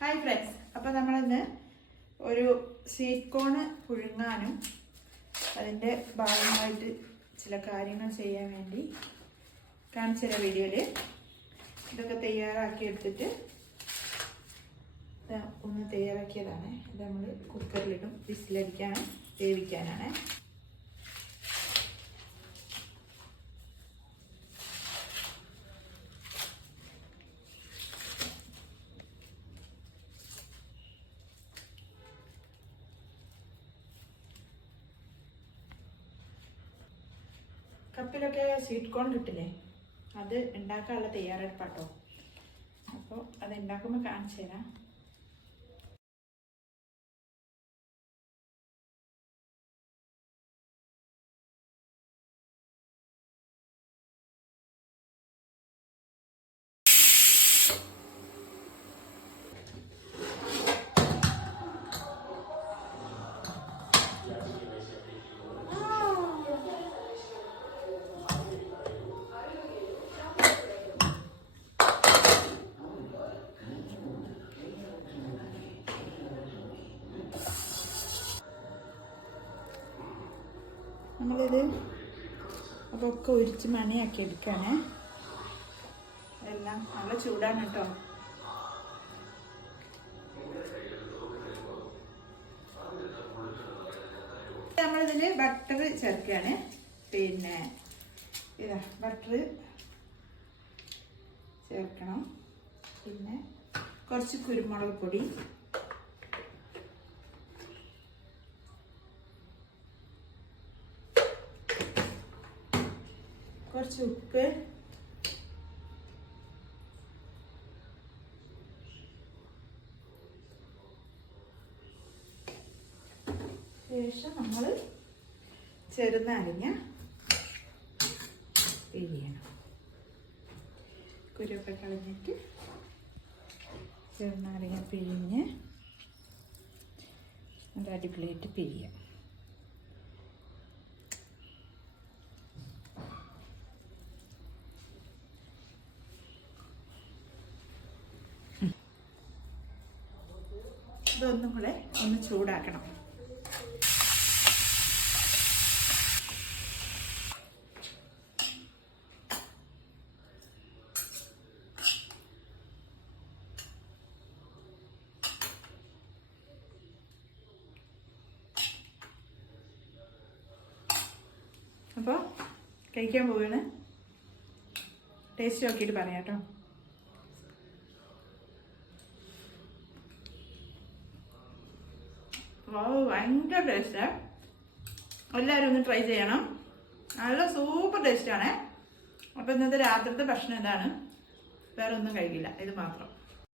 Hi friends, അപ്പോൾ നമ്മളിന്ന് ഒരു സ്വീറ്റ് കോൺ പുഴുങ്ങാനും അതിൻ്റെ ഭാഗമായിട്ട് ചില കാര്യങ്ങൾ ചെയ്യാൻ വേണ്ടി കാണിച്ചു തരാം വീഡിയോയിൽ. ഇതൊക്കെ തയ്യാറാക്കി എടുത്തിട്ട് ഒന്ന് തയ്യാറാക്കിയതാണ്. ഇത് നമ്മൾ കുക്കറിലിടും, വിസിലടിക്കാനും വേവിക്കാനാണ്. കപ്പിലൊക്കെ സ്വീറ്റ് കോൺ കിട്ടില്ലേ, അത് ഉണ്ടാക്കാനുള്ള തയ്യാറെടുപ്പാട്ടോ. അപ്പോൾ അത് ഉണ്ടാക്കുമ്പോൾ കാണിച്ചു തരാം. നമ്മളിത് അതൊക്കെ ഒരിച്ച് മണിയാക്കി എടുക്കുകയാണ്. എല്ലാം നല്ല ചൂടാണ് കേട്ടോ. നമ്മളിതിൽ ബട്ടർ ചേർക്കുകയാണ്. പിന്നെ ഇതാ ബട്ടർ ചേർക്കണം. പിന്നെ കുറച്ച് കുരുമുളക് പൊടി, കുറച്ച് ഉപ്പ്, ശേഷം നമ്മൾ ചെറുനാരങ്ങ പിഴിയണം. കുരുവൊക്കെ കളഞ്ഞിട്ട് ചെറുനാരങ്ങ പിഴിഞ്ഞ് ഒരു അടിപൊളിയായിട്ട് പിഴിയാം. ഇതൊന്നും കൂടെ ഒന്ന് ചൂടാക്കണം. അപ്പോൾ കഴിക്കാൻ പോവുകയാണ്. ടേസ്റ്റ് നോക്കിയിട്ട് പറയാം കേട്ടോ. ഭയങ്കര ടേസ്റ്റ്. എല്ലാവരും ഒന്ന് ട്രൈ ചെയ്യണം. നല്ല സൂപ്പർ ടേസ്റ്റാണ്. അപ്പോൾ ഇന്നത്തെ രാത്രിത്തെ ഭക്ഷണം ഇതാണ്. വേറെ ഒന്നും കഴിക്കില്ല, ഇത് മാത്രം.